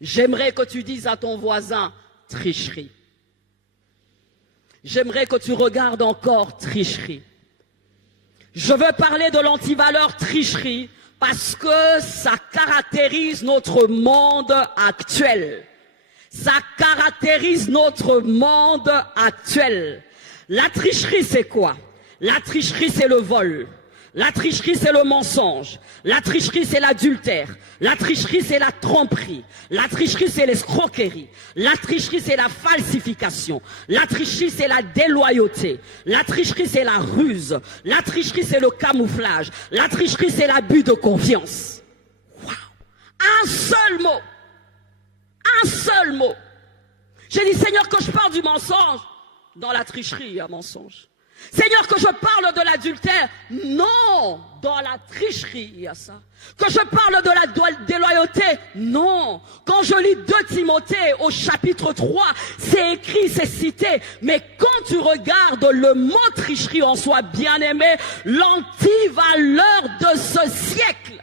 J'aimerais que tu dises à ton voisin, tricherie. J'aimerais que tu regardes encore tricherie. Je veux parler de l'antivaleur tricherie parce que ça caractérise notre monde actuel. Ça caractérise notre monde actuel. La tricherie, c'est quoi? La tricherie, c'est le vol. La tricherie, c'est le mensonge. La tricherie, c'est l'adultère. La tricherie, c'est la tromperie. La tricherie, c'est l'escroquerie. La tricherie, c'est la falsification. La tricherie, c'est la déloyauté. La tricherie, c'est la ruse. La tricherie, c'est le camouflage. La tricherie, c'est l'abus de confiance. Wow. Un seul mot. Un seul mot. J'ai dit, Seigneur, que je parle du mensonge. Dans la tricherie, il y a mensonge. Seigneur, que je parle de l'adultère. Non, dans la tricherie, il y a ça. Que je parle de la déloyauté. Non. Quand je lis 2 Timothée au chapitre 3, c'est écrit, c'est cité. Mais quand tu regardes le mot tricherie en soi, bien-aimé, l'antivaleur de ce siècle.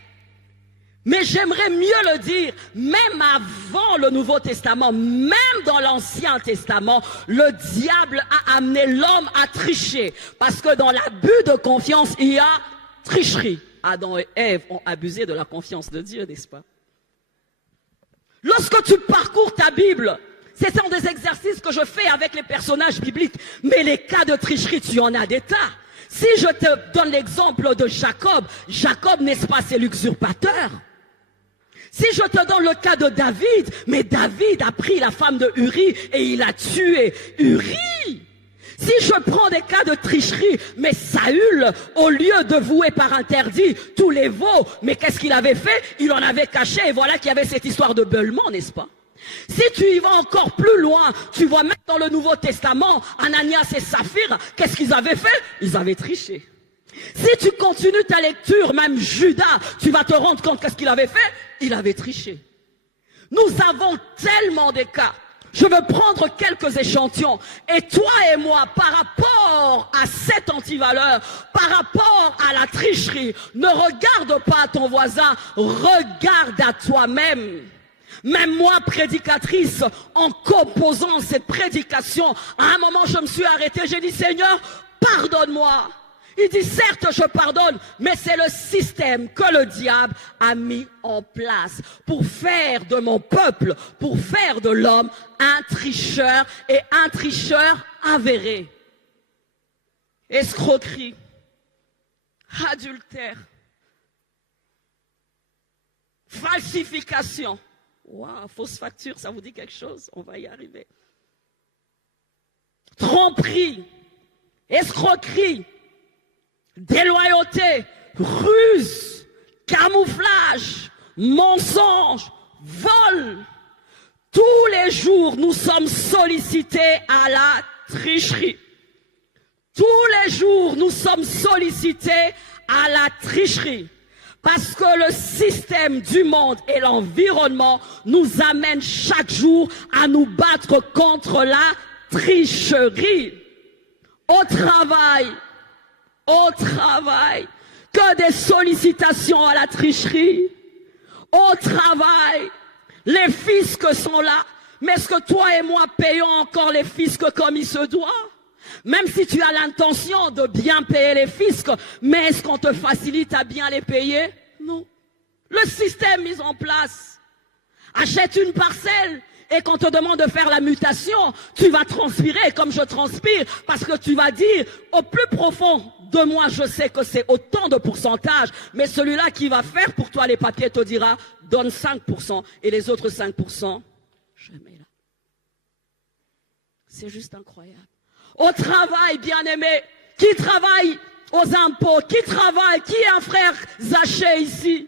Mais j'aimerais mieux le dire, même avant le Nouveau Testament, même dans l'Ancien Testament, le diable a amené l'homme à tricher. Parce que dans l'abus de confiance, il y a tricherie. Adam et Ève ont abusé de la confiance de Dieu, n'est-ce pas? Lorsque tu parcours ta Bible, ce sont des exercices que je fais avec les personnages bibliques. Mais les cas de tricherie, tu en as des tas. Si je te donne l'exemple de Jacob, Jacob, n'est-ce pas, c'est l'usurpateur? Si je te donne le cas de David, mais David a pris la femme de Uri et il a tué Uri. Si je prends des cas de tricherie, mais Saül, au lieu de vouer par interdit tous les veaux, mais qu'est-ce qu'il avait fait? Il en avait caché et voilà qu'il y avait cette histoire de beulement, n'est-ce pas? Si tu y vas encore plus loin, tu vois même dans le Nouveau Testament, Ananias et Saphir, qu'est-ce qu'ils avaient fait? Ils avaient triché. Si tu continues ta lecture, même Judas, tu vas te rendre compte qu'est-ce qu'il avait fait? Il avait triché. Nous avons tellement de cas. Je veux prendre quelques échantillons. Et toi et moi, par rapport à cette antivaleur, par rapport à la tricherie, ne regarde pas à ton voisin, regarde à toi-même. Même moi, prédicatrice, en composant cette prédication, à un moment, je me suis arrêtée, j'ai dit, Seigneur, pardonne-moi. Il dit, certes, je pardonne, mais c'est le système que le diable a mis en place pour faire de mon peuple, pour faire de l'homme un tricheur et un tricheur avéré. Escroquerie, adultère, falsification. Waouh, fausse facture, ça vous dit quelque chose? On va y arriver. Tromperie, escroquerie, déloyauté, ruse, camouflage, mensonge, vol. Tous les jours, nous sommes sollicités à la tricherie. Tous les jours, nous sommes sollicités à la tricherie. Parce que le système du monde et l'environnement nous amènent chaque jour à nous battre contre la tricherie. Au travail, que des sollicitations à la tricherie. Au travail, les fiscs sont là. Mais est-ce que toi et moi payons encore les fiscs comme il se doit? Même si tu as l'intention de bien payer les fiscs, mais est-ce qu'on te facilite à bien les payer? Non. Le système mis en place. Achète une parcelle. Et quand on te demande de faire la mutation, tu vas transpirer comme je transpire parce que tu vas dire au plus profond de moi, je sais que c'est autant de pourcentage, mais celui-là qui va faire pour toi les papiers te dira donne 5% et les autres 5%, je mets là. C'est juste incroyable. Au travail, bien-aimé, qui travaille aux impôts, qui travaille, qui est un frère Zaché ici?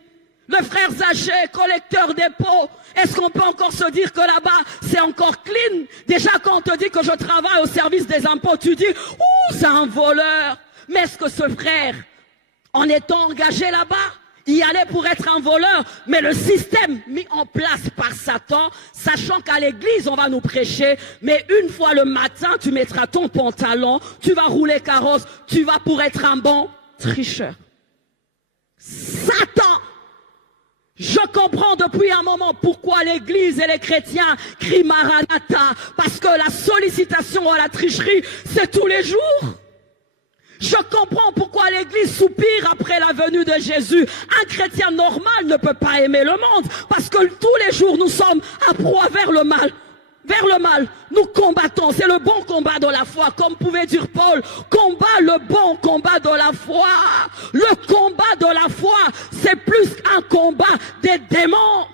Le frère Zaché, collecteur d'impôts, est-ce qu'on peut encore se dire que là-bas, c'est encore clean? Déjà, quand on te dit que je travaille au service des impôts, tu dis, ouh, c'est un voleur. Mais est-ce que ce frère, en étant engagé là-bas, y allait pour être un voleur? Mais le système mis en place par Satan, sachant qu'à l'église, on va nous prêcher, mais une fois le matin, tu mettras ton pantalon, tu vas rouler carrosse, tu vas pour être un bon tricheur. Satan! Je comprends depuis un moment pourquoi l'Église et les chrétiens crient Maranatha. Parce que la sollicitation à la tricherie, c'est tous les jours. Je comprends pourquoi l'Église soupire après la venue de Jésus. Un chrétien normal ne peut pas aimer le monde. Parce que tous les jours, nous sommes à proie vers le mal. Vers le mal, nous combattons. C'est le bon combat de la foi. Comme pouvait dire Paul, combat le bon combat de la foi. Le combat de la foi, c'est plus qu'un combat des démons.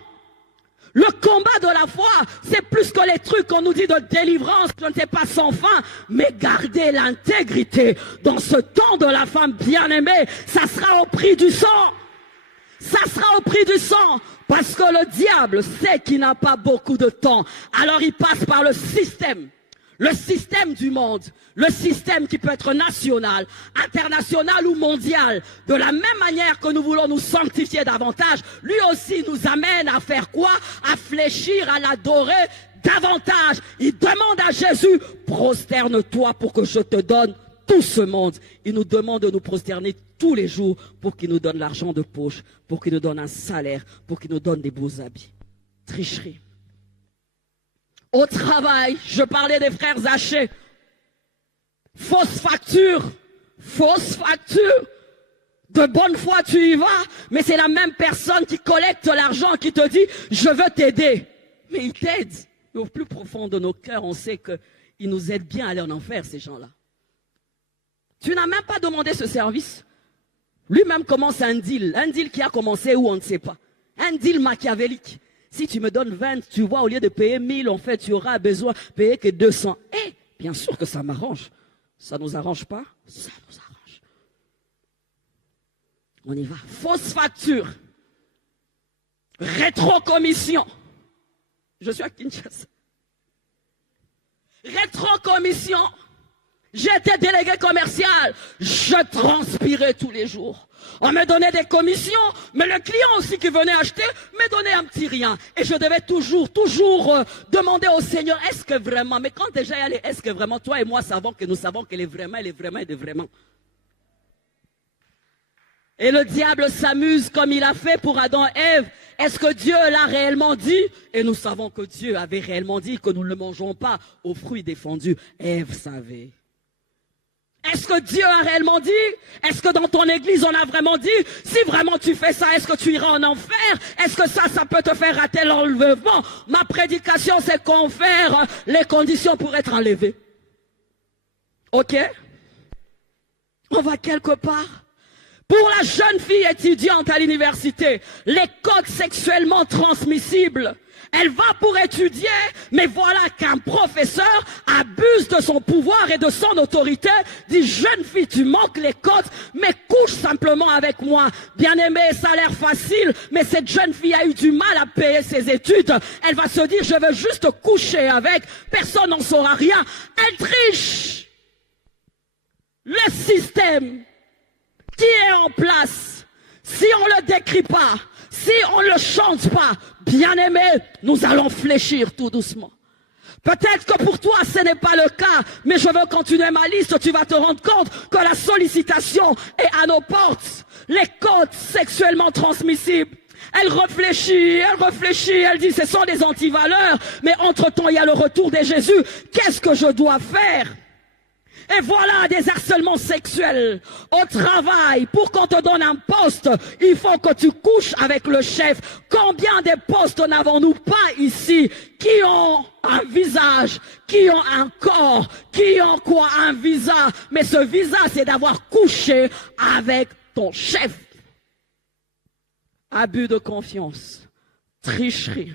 Le combat de la foi, c'est plus que les trucs qu'on nous dit de délivrance, je ne sais pas sans fin, mais garder l'intégrité dans ce temps de la femme bien-aimée, ça sera au prix du sang. Ça sera au prix du sang. Parce que le diable sait qu'il n'a pas beaucoup de temps. Alors il passe par le système du monde, le système qui peut être national, international ou mondial. De la même manière que nous voulons nous sanctifier davantage, lui aussi nous amène à faire quoi? À fléchir, à l'adorer davantage. Il demande à Jésus, prosterne-toi pour que je te donne tout ce monde. Il nous demande de nous prosterner tous les jours pour qu'il nous donne l'argent de poche, pour qu'il nous donne un salaire, pour qu'il nous donne des beaux habits. Tricherie. Au travail, je parlais des frères Zaché. Fausse facture. Fausse facture. De bonne foi, tu y vas, mais c'est la même personne qui collecte l'argent qui te dit « je veux t'aider ». Mais il t'aide. Au plus profond de nos cœurs, on sait qu'ils nous aident bien à aller en enfer, ces gens-là. Tu n'as même pas demandé ce service. Lui-même commence un deal qui a commencé où on ne sait pas. Un deal machiavélique. Si tu me donnes 20, tu vois, au lieu de payer 1000, en fait, tu auras besoin de payer que 200. Eh, bien sûr que ça m'arrange. Ça ne nous arrange pas? Ça nous arrange. On y va. Fausse facture. Rétrocommission. Je suis à Kinshasa. Rétrocommission. J'étais délégué commercial. Je transpirais tous les jours. On me donnait des commissions, mais le client aussi qui venait acheter me donnait un petit rien. Et je devais toujours demander au Seigneur, est-ce que vraiment, mais quand déjà il y a est-ce que vraiment, toi et moi nous savons qu'elle est vraiment, elle est vraiment, elle est vraiment. Et le diable s'amuse comme il a fait pour Adam et Ève. Est-ce que Dieu l'a réellement dit? Et nous savons que Dieu avait réellement dit que nous ne mangeons pas aux fruits défendus. Ève savait. Est-ce que Dieu a réellement dit? Est-ce que dans ton église on a vraiment dit? Si vraiment tu fais ça, est-ce que tu iras en enfer? Est-ce que ça peut te faire rater l'enlèvement? Ma prédication, c'est confère les conditions pour être enlevé. Ok? On va quelque part. Pour la jeune fille étudiante à l'université, les codes sexuellement transmissibles, elle va pour étudier, mais voilà qu'un professeur abuse de son pouvoir et de son autorité, dit « Jeune fille, tu manques les codes, mais couche simplement avec moi. » Bien aimé, ça a l'air facile, mais cette jeune fille a eu du mal à payer ses études. Elle va se dire « Je veux juste coucher avec, personne n'en saura rien. » Elle triche. Le système qui est en place, si on ne le décrit pas, si on ne le chante pas, bien aimé, nous allons fléchir tout doucement. Peut-être que pour toi, ce n'est pas le cas, mais je veux continuer ma liste, tu vas te rendre compte que la sollicitation est à nos portes. Les codes sexuellement transmissibles. Elle réfléchit, elle dit ce sont des antivaleurs, mais entre-temps, il y a le retour de Jésus. Qu'est-ce que je dois faire? Et voilà des harcèlements sexuels au travail. Pour qu'on te donne un poste, il faut que tu couches avec le chef. Combien de postes n'avons-nous pas ici qui ont un visage, qui ont un corps, qui ont quoi? Un visa. Mais ce visa, c'est d'avoir couché avec ton chef. Abus de confiance, tricherie,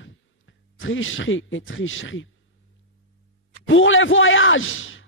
tricherie et tricherie. Pour les voyages,